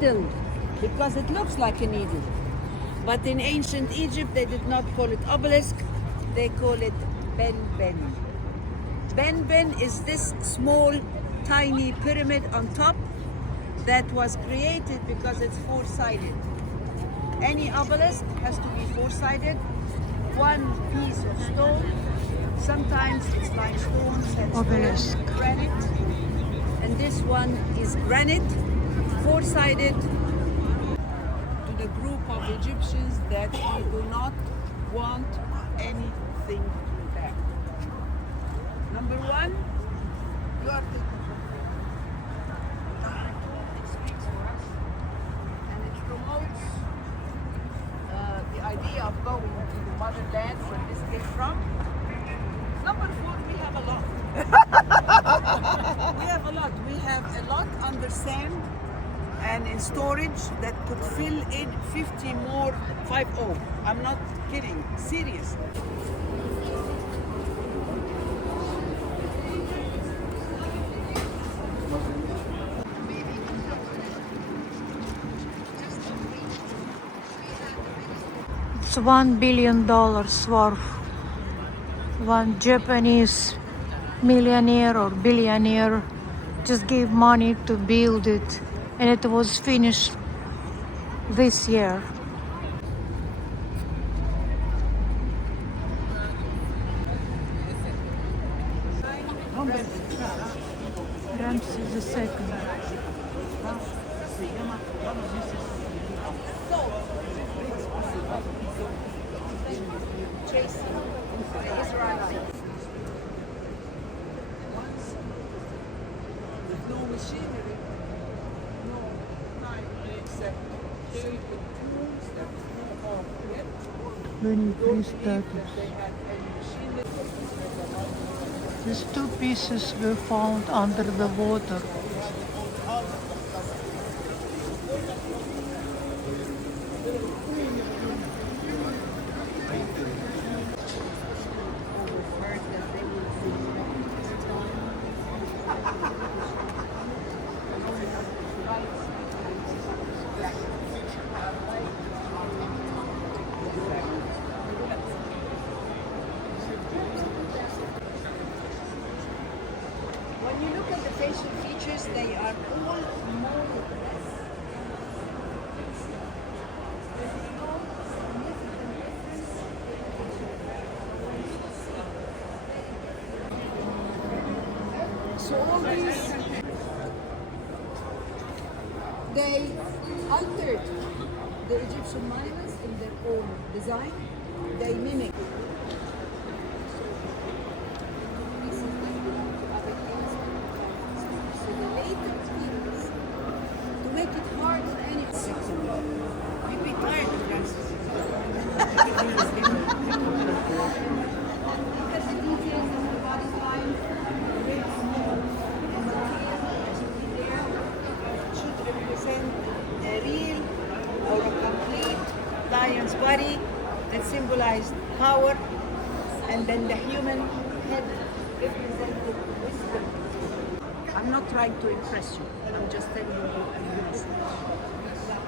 needle because it looks like a needle. But in ancient Egypt, they did not call it obelisk, they call it ben-ben. Ben-ben is this small, tiny pyramid on top that was created because it's four-sided. Any obelisk has to be four-sided, one piece of stone. Sometimes it's limestone, Obelisk. sandstone, granite, and this one is granite, four-sided. To the group of Egyptians that we do not want anything back. Number one, you are the it speaks for us, and it promotes the idea of going to the motherland where this came from. Number four, we have a lot. We have a lot. We have a lot under sand and in storage that could fill in 50 more 50. I'm not kidding, serious. It's $1 billion worth. One Japanese millionaire or billionaire just gave money to build it, and it was finished this year. Ramses II. No machinery, no time except sacred tools that flew off yet. Many free Don't believe statues. that they had any machinery. These two pieces were found under the water. When you look at the facial features, they are all more or less. There's no significant difference. So all these, they altered the Egyptian monuments in their own design. They mimic. Lion's body that symbolized power, and then the human head represented wisdom. I'm not trying to impress you, I'm just telling you a message.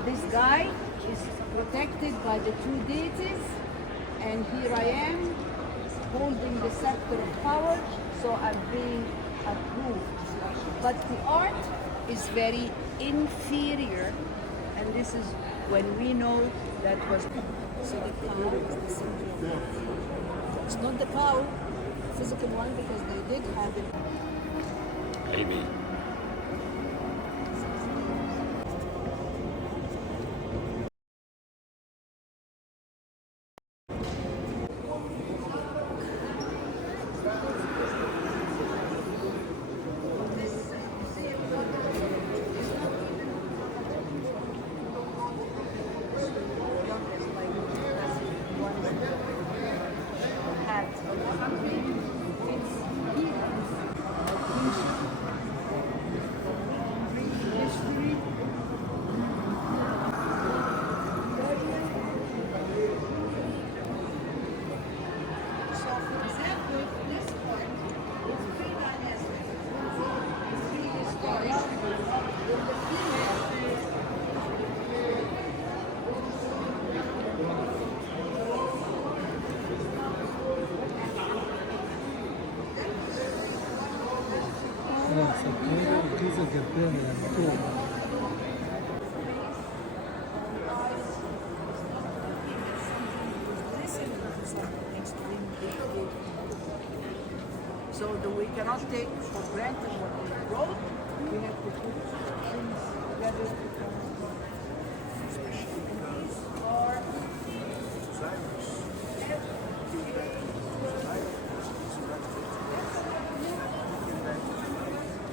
This guy is protected by the two deities, and here I am holding the scepter of power, so I'm being approved. But the art is very inferior, and this is when we know that was. So the cow is the symbol of life. It's not the cow, physical one, because they did have it. Maybe. So we cannot take for granted what we wrote. We have to put things together.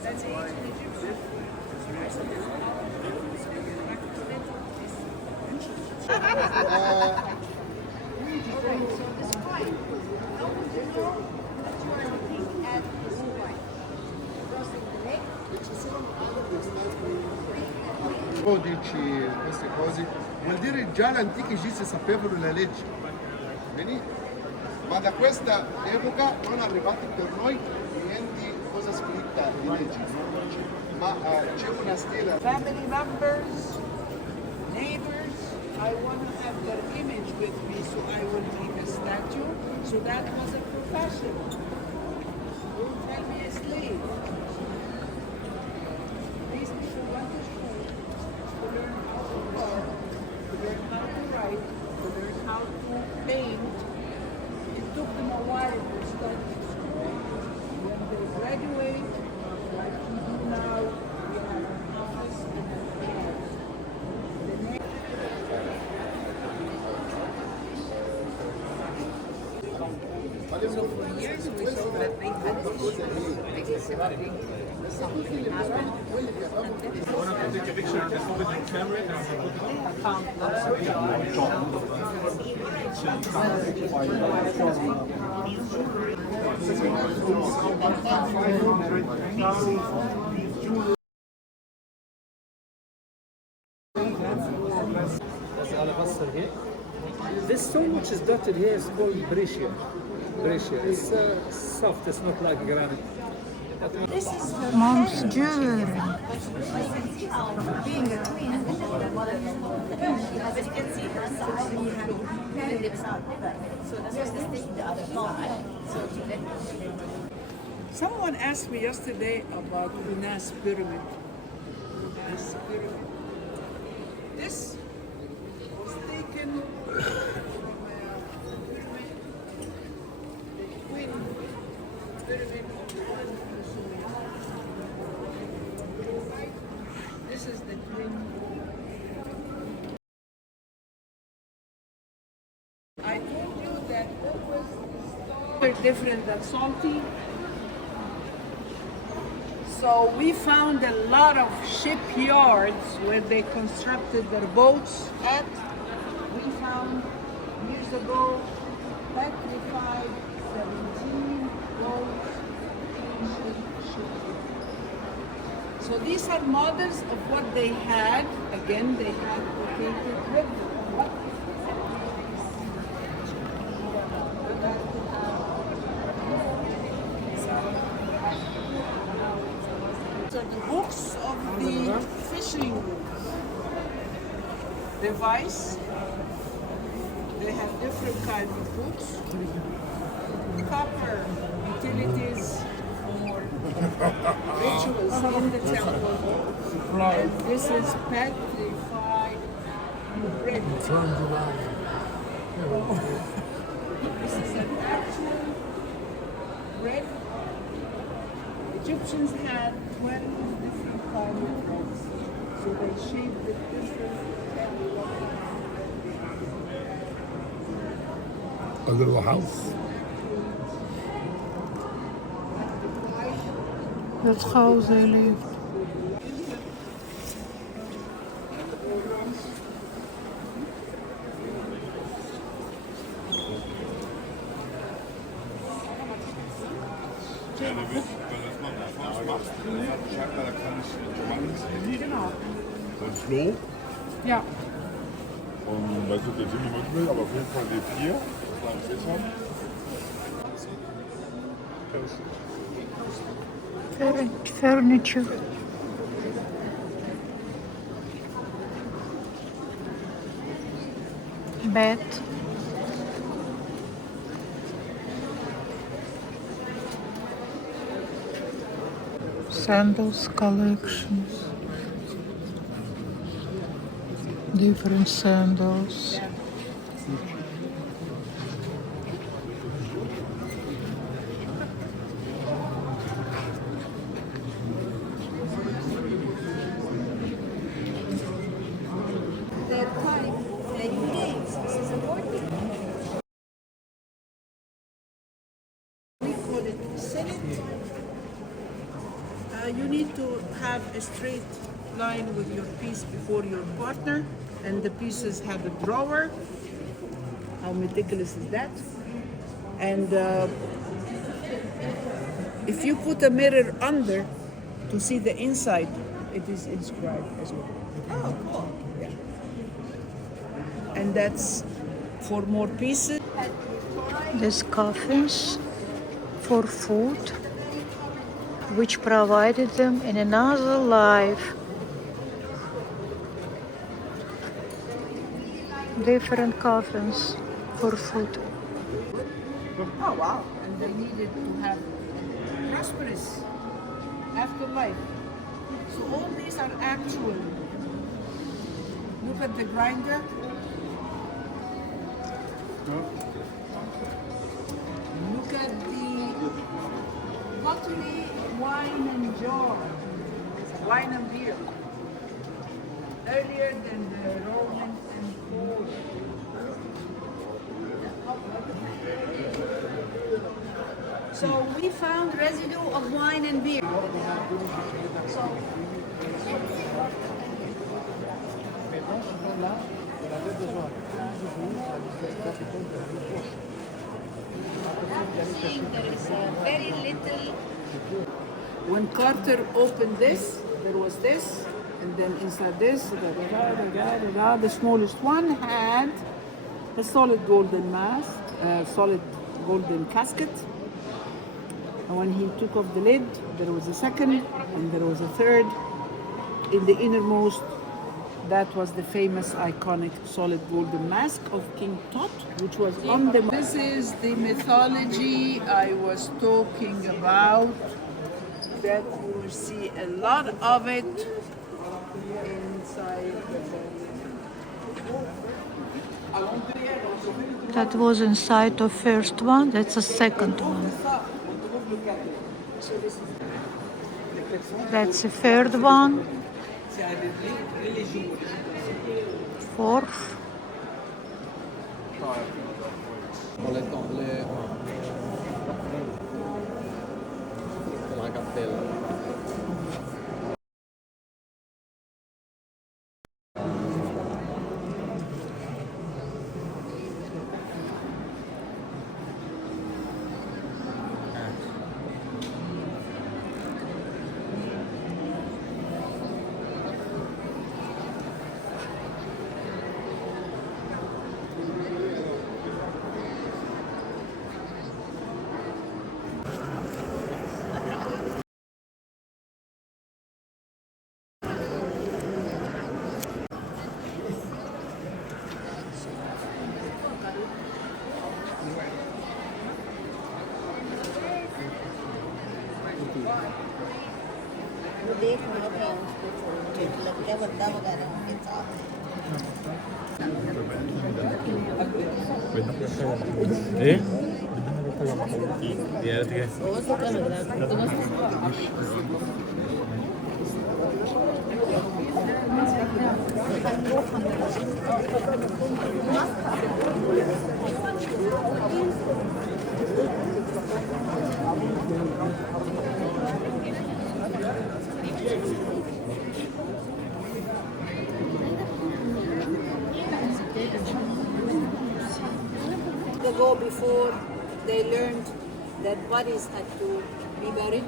That's ancient Egyptian. Queste cose vuol dire già gli antichi egizi sapevano la legge. Vedi? Ma da questa epoca non arrivati per noi niente cosa scritta di legge, ma c'è una stella. Family members, neighbors, I want to have their image with me, so I will make a statue. So that was a profession. Don't tell me a slave. These people went to school to learn how to carve, to learn how to write, to learn how to paint. It took them a while to study in school. When they graduate, like we do now, we have an office and an ad. The next So for years we saw that they had something happened. Want to take a picture of the forbidden camera? That's alabaster here. This stone which is dotted here is called breccia. Breccia. It's soft, it's not like granite. Mom's jewelry. Being a queen, as you can see, her side lives out there. So this was the stick, the other side. Someone asked me yesterday about Unas pyramid. Unas pyramid. This was taken from the pyramid, the twin pyramid of the one Muslim. This is the twin. I told you that they're different than salty. So we found a lot of shipyards where they constructed their boats at. We found years ago petrified 17 boats, ancient shipyards. So these are models of what they had. Again, they had located with them. So the hooks of the fishing device, they have different kinds of hooks. Copper utilities for rituals in the temple. And this is petrified bread. This is an actual bread. Egyptians had 12 different kinds of breads, so they shaped it different. A little house. Dat is how they lived. Genau. Und Flo. Ja. Und weiß nicht, ob der Jimmy mit will, aber auf jeden Fall die 4. Das war ein Fisch haben. Furniture. Bed. Sandals collections. Different sandals. Their time playing games. This is a board game. We call it Senate. You need to have a straight line with your piece before your partner, and the pieces have a drawer. How meticulous is that? And if you put a mirror under to see the inside, it is inscribed as well. Oh, cool. And that's for more pieces. These coffins for food, which provided them in another life. Different coffins for food. Oh wow! And they needed to have prosperous afterlife. So all these are actual. Look at the grinder. Look at the pottery, wine and jar, wine and beer. Earlier than the Romans and Poles. So we found residue of wine and beer. There is very little. When Carter opened this, there was this, and then inside this, the smallest one had a solid golden mask, solid golden casket. And when he took off the lid, there was a second, and there was a third. In the innermost, that was the famous iconic solid golden mask of King Tut, which was on the... This is the mythology I was talking about, that you will see a lot of it inside the book. That was inside of first one, that's the second one. That's the third one. Fourth. La cappella. वो देख रहे हैं उसको लग गया बंदा वगैरह के साथ ايه؟ يا ريت वो तो क्या लग रहा है Ago, before they learned that bodies had to be buried,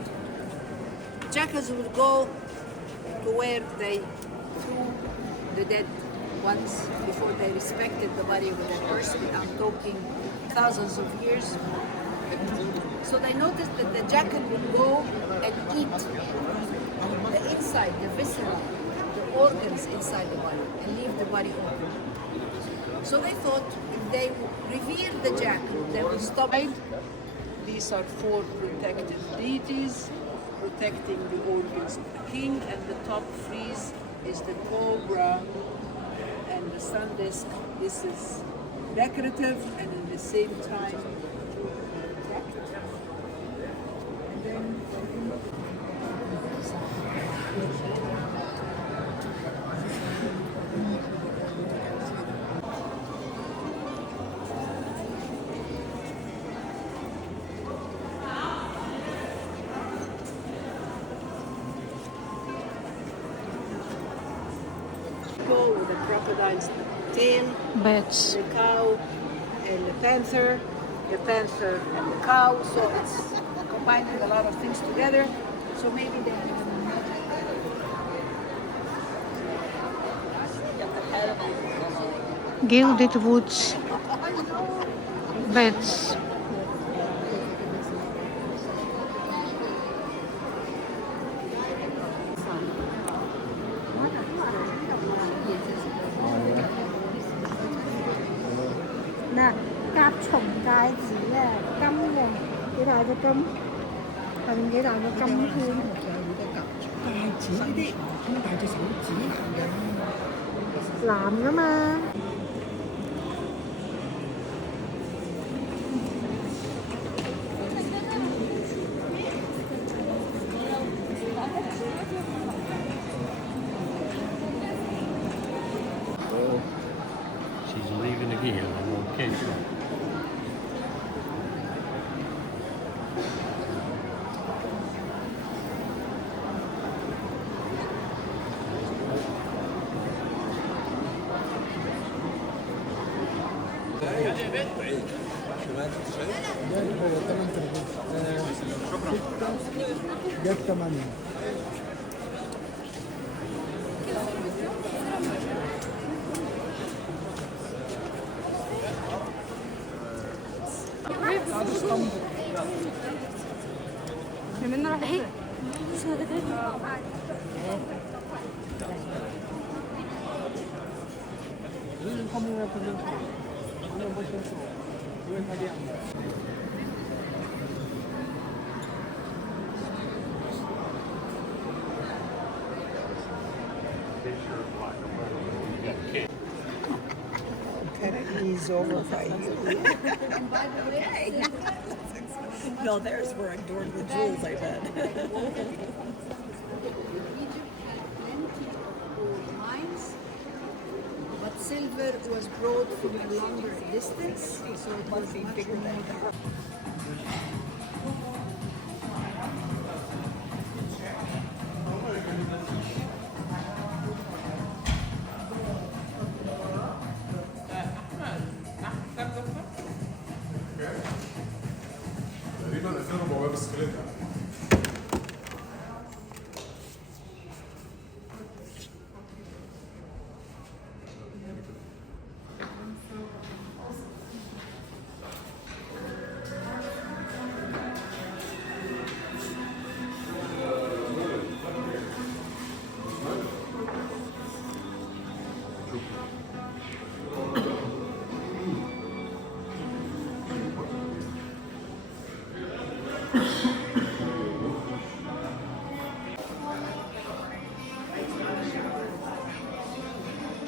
jackals would go to where they threw the dead ones before they respected the body of that person. I'm talking thousands of years. So they noticed that the jackal would go and eat the inside, the viscera, the organs inside the body, and leave the body open. So they thought if they revere the jackal, they will stop. These are four protective deities protecting the audience. The king and the top frieze is the cobra, and the sun disk. This is decorative and at the same time to protect. And then with the crocodile's tail, Beds. the cow and the panther and the cow. So it's combining a lot of things together. So maybe they have Gilded woods. Beds. Nè,甲蟲戒指啊，金嘅，幾大隻金？下面幾大個金圈？戒指呢啲咁大隻手指男㗎嘛？She's leaving again. I'm on camera. kind of ease over by you. No, theirs were adorned with jewels, I bet. But silver was brought from a longer distance, so it must be bigger than that. تقريبا 2400 بسكليتة.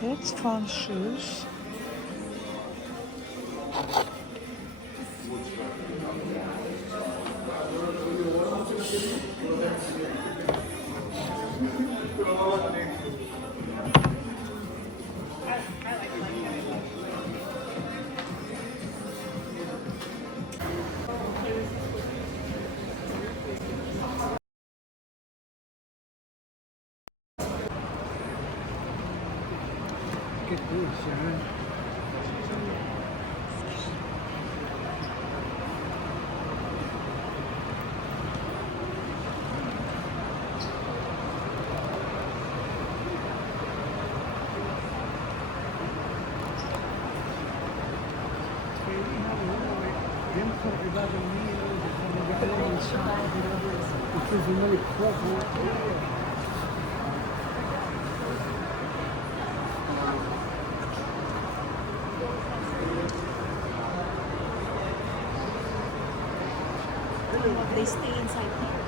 That's fun shoes. They stay inside here.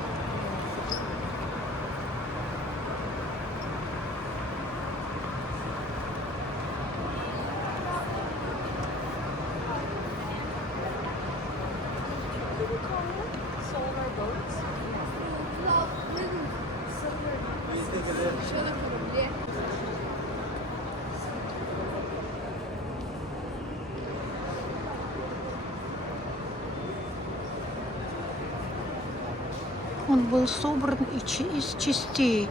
Он был собран из частей.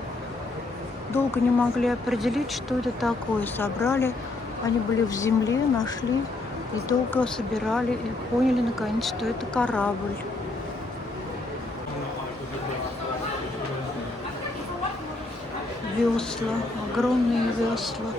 Долго не могли определить, что это такое. Собрали, они были в земле, нашли и долго собирали и поняли наконец, что это корабль. Весла, огромные весла.